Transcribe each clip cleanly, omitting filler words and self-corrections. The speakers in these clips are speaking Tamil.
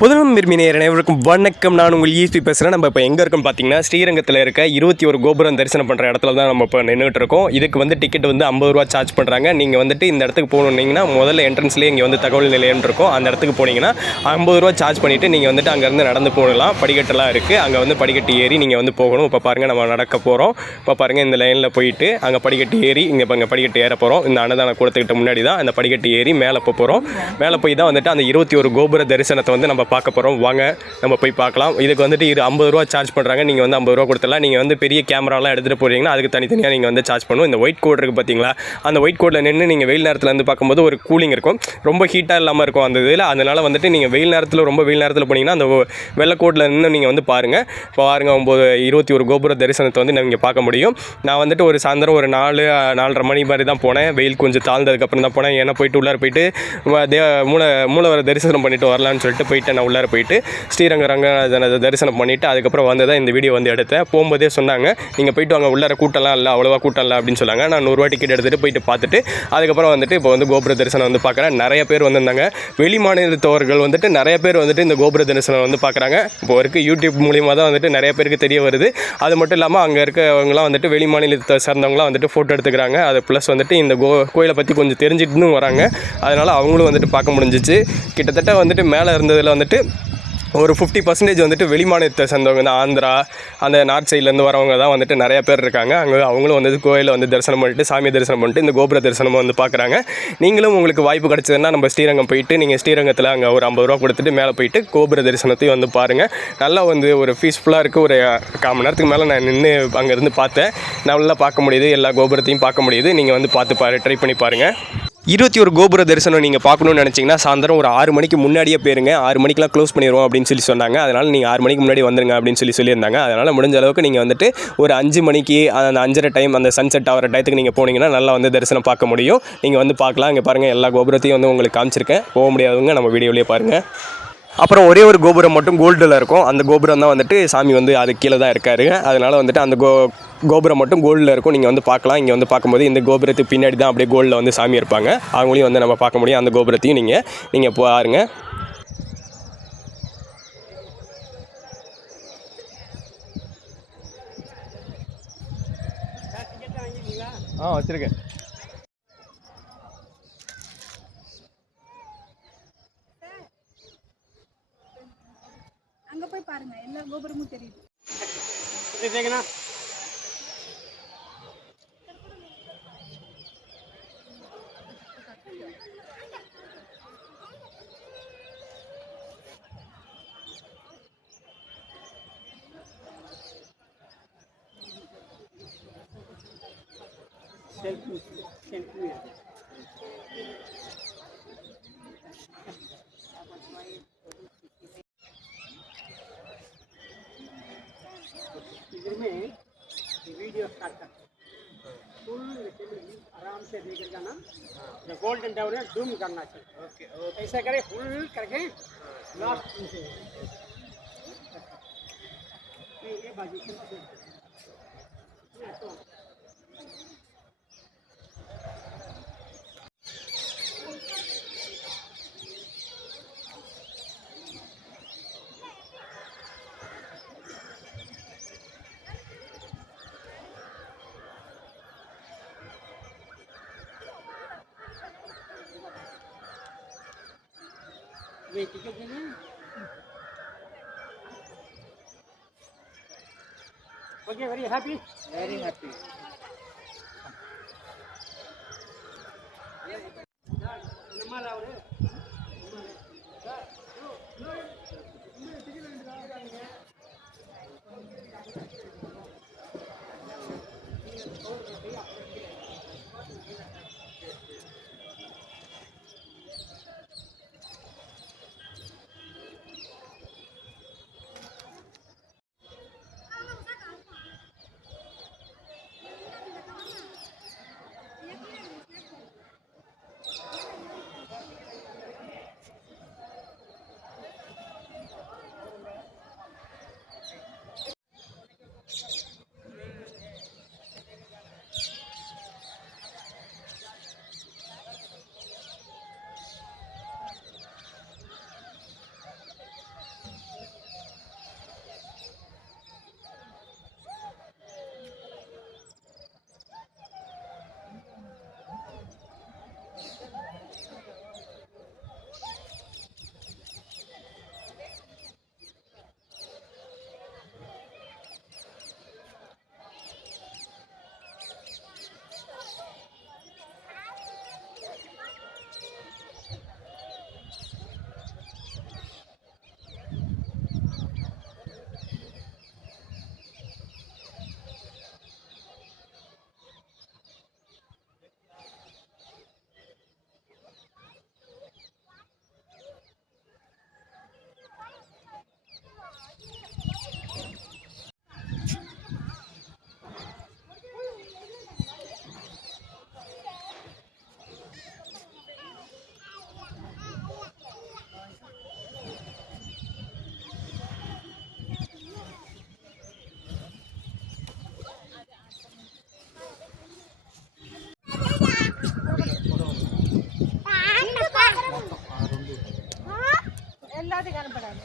புதுநம் விரும்பினர் அனைவருக்கும் வணக்கம். நான் உங்கள் ஈஸ்பி பேசுகிறேன். நம்ம இப்போ எங்கே இருக்கோம்னு பார்த்தீங்கன்னா, ஸ்ரீரங்கத்தில் இருக்க 21 கோபுரம் தரிசனம் பண்ணுற இடத்துல தான் நம்ம இப்போ நின்றுட்டு இருக்கோம். இதுக்கு வந்து டிக்கெட் வந்து 50 ரூபா சார்ஜ் பண்ணுறாங்க. நீங்கள் வந்துட்டு இந்த இடத்துக்கு போகணுன்னீங்கன்னா முதல்ல என்ட்ரன்ஸ்லேயே இங்கே வந்து தகவல் நிலையம் இருக்கும். அந்த இடத்துக்கு போனீங்கன்னா 50 ரூபா சார்ஜ் பண்ணிவிட்டு நீங்கள் வந்துட்டு அங்கேருந்து நடந்து போகலாம். படிக்கட்டெல்லாம் இருக்குது. அங்கே வந்து படிக்கட்டு ஏறி நீங்கள் வந்து போகணும். இப்போ பாருங்கள், நம்ம நடக்க போகிறோம். இப்போ பாருங்கள், இந்த லைனில் போயிட்டு அங்கே படிக்கட்டு ஏறி இங்கே இப்போ இங்கே படிக்கட்டு ஏற போகிறோம். இந்த அன்னதான கூடத்துக்கிட்ட முன்னாடி தான் அந்த படிக்கட்டு ஏறி மேலே போகிறோம். மேலே போய் தான் வந்துட்டு அந்த 21 கோபுர தரிசனத்தை வந்து நம்ம பார்க்க போகிறோம். வாங்க நம்ம போய் பார்க்கலாம். இதுக்கு வந்துட்டு 50 ரூபா சார்ஜ் பண்ணுறாங்க. நீங்கள் வந்து 50 ரூபா கொடுத்துடலாம். நீங்கள் வந்து பெரிய கேமராலாம் எடுத்துகிட்டு போகிறீங்கன்னா அதுக்கு தனித்தனியாக நீங்கள் வந்து சார்ஜ் பண்ணும். இந்த ஒயிட் கோட் இருக்குது பார்த்தீங்களா, அந்த ஒயிட் கோட்டில் நின்று நீங்கள் வெயில் நேரத்தில் வந்து பார்க்கும்போது ஒரு கூலிங் இருக்கும். ரொம்ப ஹீட்டாக இல்லாமல் இருக்கும் அந்த இதில். அதனால் வந்துட்டு நீங்கள் வெயில் நேரத்தில் ரொம்ப வெயில் நேரத்தில் போனீங்கன்னா அந்த வெள்ளை கோட்டில் நின்று நீங்கள் வந்து பாருங்கள். இப்போ பாருங்கள், 21 கோபுர தரிசனத்தை வந்து நீங்கள் பார்க்க முடியும். நான் வந்துட்டு ஒரு சாயந்தரம் ஒரு 4:30 மணி மாதிரி தான் போனேன். வெயில் கொஞ்சம் தாழ்ந்ததுக்கப்புறம் தான் போனேன். ஏன்னா போயிட்டு உள்ளார போயிட்டு மூலவரை தரிசனம் பண்ணிட்டு வரலான்னு சொல்லிட்டு போயிட்டு நான் உள்ளார போயிட்டு ஸ்ரீரங்க ரங்கநாதனை தரிசனம் பண்ணிவிட்டு அதுக்கப்புறம் வந்து தான் இந்த வீடியோ வந்து எடுத்தேன். போகும்போதே சொன்னாங்க, நீங்கள் போயிட்டு வாங்க, உள்ளார கூட்டம்லாம் இல்லை, அவ்வளோவா கூட்டம் இல்லை அப்படின்னு சொன்னாங்க. நான் 100 ரூபா டிக்கெட் எடுத்துகிட்டு போயிட்டு பார்த்துட்டு அதுக்கப்புறம் வந்துட்டு இப்போ வந்து கோபுர தரிசனம் வந்து பார்க்குறேன். நிறைய பேர் வந்திருந்தாங்க. வெளி மாநிலத்தவர்கள் வந்துட்டு நிறைய பேர் வந்துட்டு இந்த கோபுர தரிசனம் வந்து பார்க்குறாங்க. இப்போ இருக்குது யூடியூப் மூலிமா தான் வந்துட்டு நிறைய பேருக்கு தெரிய வருது. அது மட்டும் இல்லாமல் அங்கே இருக்கவங்களாம் வந்துட்டு வெளி மாநிலத்தை சேர்ந்தவங்களாம் வந்துட்டு ஃபோட்டோ எடுத்துக்கிறாங்க. அது ப்ளஸ் வந்துட்டு இந்த கோயிலை பற்றி கொஞ்சம் தெரிஞ்சுட்டுன்னு வராங்க. அதனால் அவங்களும் வந்துட்டு பார்க்க முடிஞ்சிச்சு. கிட்டத்தட்ட வந்துட்டு மேலே இருந்ததில் வந்துட்டு ஒரு 50% வந்துட்டு வெளிமாநிலத்தை சேர்ந்தவங்க தான். ஆந்திரா அந்த நார்த் சைட்லேருந்து வரவங்க தான் வந்துட்டு நிறைய பேர் இருக்காங்க. அவங்களும் வந்து கோயிலை வந்து தரிசனம் பண்ணிட்டு சாமி தரிசனம் பண்ணிட்டு இந்த கோபுர தரிசனம் வந்து பார்க்குறாங்க. நீங்களும் உங்களுக்கு வாய்ப்பு கிடச்சதுன்னா நம்ம ஸ்ரீரங்கம் போயிட்டு நீங்கள் ஸ்ரீரங்கத்தில் அங்கே ஒரு 50 ரூபா கொடுத்துட்டு மேலே போயிட்டு கோபுர தரிசனத்தையும் வந்து பாருங்கள். நல்லா வந்து ஒரு பீஸ்ஃபுல்லாக இருக்குது. ஒரு 1/4 மணி நேரத்துக்கு மேலே நான் நின்று அங்கேருந்து பார்த்தேன். நல்லா பார்க்க முடியுது, எல்லா கோபுரத்தையும் பார்க்க முடியுது. நீங்கள் வந்து பார்த்து ட்ரை பண்ணி பாருங்கள். 21 கோபுர தரிசனம் நீங்கள் பார்க்கணுன்னு நினச்சிங்கன்னா சாயந்தரம் ஒரு 6 மணிக்கு முன்னாடியே போயிருங்க. 6 மணிக்கெலாம் க்ளோஸ் பண்ணிடுவோம் அப்படின்னு சொன்னாங்க. அதனால் நீங்கள் 6 மணிக்கு முன்னாடி வந்துருங்க அப்படின்னு சொல்லியிருந்தாங்க. அதனால் முடிஞ்ச அளவுக்கு நீங்கள் வந்துட்டு ஒரு 5 மணிக்கு அந்த 5:30 டைம் அந்த சன்செட் ஆகிற டயத்துக்கு நீங்கள் போனீங்கன்னா நல்லா வந்து தரிசனம் பார்க்க முடியும். நீங்கள் வந்து பார்க்கலாம். இங்கே பாருங்கள், எல்லா கோபுரத்தையும் வந்து உங்களுக்கு காமிச்சிருக்கேன். போக முடியாதவங்க நம்ம வீடியோலேயே பாருங்கள். அப்புறம் ஒரே ஒரு கோபுரம் மட்டும் கோல்டில் இருக்கும். அந்த கோபுரம் தான் வந்துட்டு சாமி வந்து அது கீழே தான் இருக்காரு. அதனால் வந்துட்டு அந்த கோபுரம் மட்டும் கோல்டில் இருக்கும். நீங்கள் வந்து பார்க்கலாம். இங்கே வந்து பார்க்கும்போது இந்த கோபுரத்துக்கு பின்னாடி தான் அப்படியே கோல்டில் வந்து சாமி இருப்பாங்க. அவங்களையும் வந்து நம்ம பார்க்க முடியும். அந்த கோபுரத்தையும் நீங்கள் பாருங்க. வச்சுருக்கேன். அங்க போய் பாருங்க, எல்லா கோபுரமும் தெரியுது. में वीडियो स्टार्ट कर फुल आराम से देखेगा ना, जो गोल्डन टावर है जूम करना चाहिए. ओके ऐसा करें, फुल करके लास्ट ये बाजू से वे टिकट देना. Okay, very happy. எல்லாத்தையும் கனப்படாது.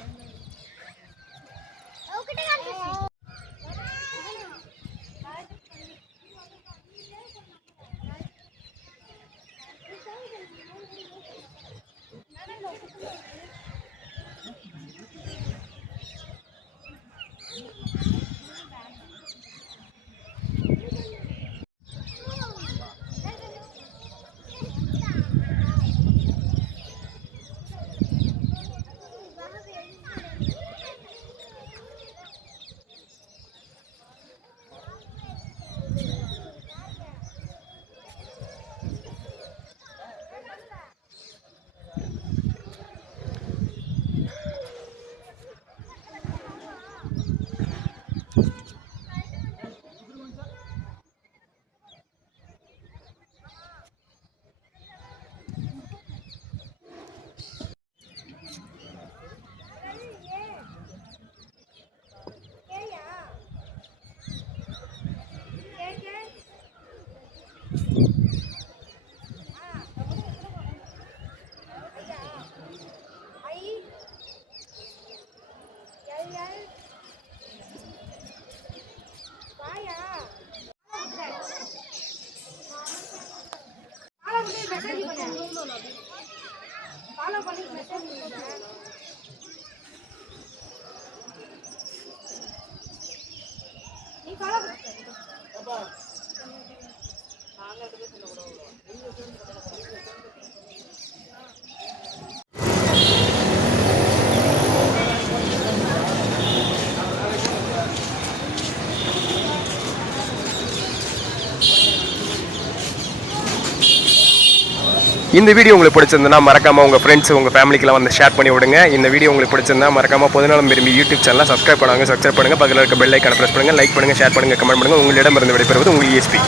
இந்த வீடியோ உங்களுக்கு பிடிச்சிருந்தா மறக்காம உங்கள் ஃப்ரெண்ட்ஸ் உங்கள் ஃபேமிலிக்கெல்லாம் வந்து ஷேர் பண்ணி விடுங்க. இந்த வீடியோ உங்களுக்கு பிடிச்சிருந்தா மறக்காம பொதுநலம் விரும்பி யூடியூப் சேனலை சப்ஸ்கிரைப் பண்ணுங்க. பக்கத்தில் இருக்க பெல் ஐக்கானை பிரஸ் பண்ணுங்க. லைக் பண்ணுங்க, ஷேர் பண்ணுங்க, கமெண்ட் பண்ணுங்க. உங்களிடமிருந்து விடைபெறுவது உங்கள் ESP.